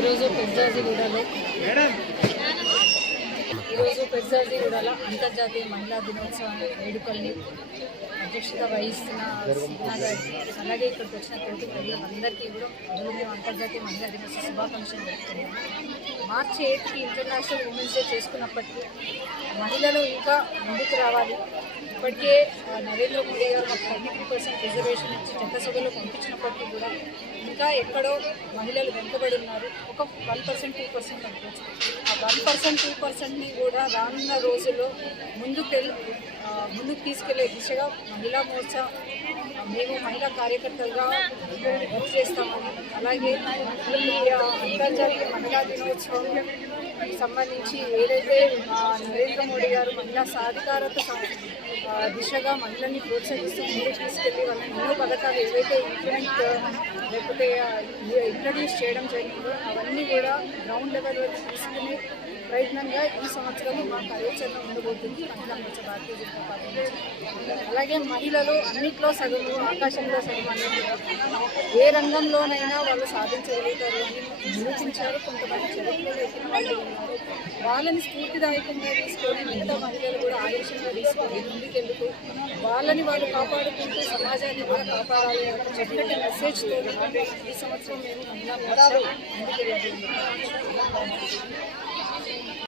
ఈరోజు పెద్దాజీగూడలో అంతర్జాతీయ మహిళా దినోత్సవ వేడుకల్ని అధ్యక్షత వహిస్తున్న సీనా గారికి, అలాగే ఇక్కడికి వచ్చిన తోటి ప్రజలందరికీ కూడా మేము అంతర్జాతీయ మహిళా దినోత్సవ శుభాకాంక్షలు చెప్తున్నాము. మార్చి 8కి ఇంటర్నేషనల్ ఉమెన్స్ డే చేసుకున్నప్పటికీ మహిళలు ఇంకా ముందుకు రావాలి. ఇప్పటికే నరేంద్ర మోడీ గారు మాకు 33% రిజర్వేషన్ ఇచ్చి చట్టసభలో పంపించినప్పటికీ కూడా ఇంకా ఎక్కడో మహిళలు వెనుకబడి ఉన్నారు. ఒక 1%, 2% అనుకోవచ్చు. ఆ 1%, 2%ని కూడా రానున్న రోజుల్లో ముందుకు తీసుకెళ్లే దిశగా మహిళా మోర్చా మేము మహిళా కార్యకర్తలుగా వర్క్ చేస్తామని, అలాగే ఈ అంతర్జాతీయ మహిళా దినోత్సవం సంబంధించి ఏదైతే నరేంద్ర మోడీ గారు మహిళా సాధికారత దిశగా మహిళల్ని ప్రోత్సహిస్తూ ముందుకు తీసుకెళ్ళి వాళ్ళని ఎన్నో పథకాలు ఏవైతే ఇంట్రడ్యూస్ చేయడం జరిగిందో అవన్నీ కూడా గ్రౌండ్ లెవెల్ వరకు తీసుకునే ప్రయత్నంగా ఈ సంవత్సరం మా కార్యాచరణ ఉండబోతుంది మహిళా మోర్చా భారతీయ జనతా పార్టీ. అలాగే మహిళలు అన్నింటిలో సగము, ఆకాశంలో సగం అన్నట్టుగా ఏ రంగంలోనైనా వాళ్ళు సాధించగలుగుతారు అని నిరూపించారు. కొంతమంది చరిత్రలో ఎక్కిన వాళ్ళు ఉన్నారు. వాళ్ళని స్ఫూర్తిదాయకంగా తీసుకొని మిగతా మహిళలు కూడా ఆదర్శంగా తీసుకొని ముందుకెళ్తూ వాళ్ళని వాళ్ళు కాపాడుకుంటూ సమాజాన్ని కూడా కాపాడాలి అనే చక్కటి మెసేజ్తో ఈ సంవత్సరం మేము మహిళా మోర్చా ముందుకెళ్ళాలి.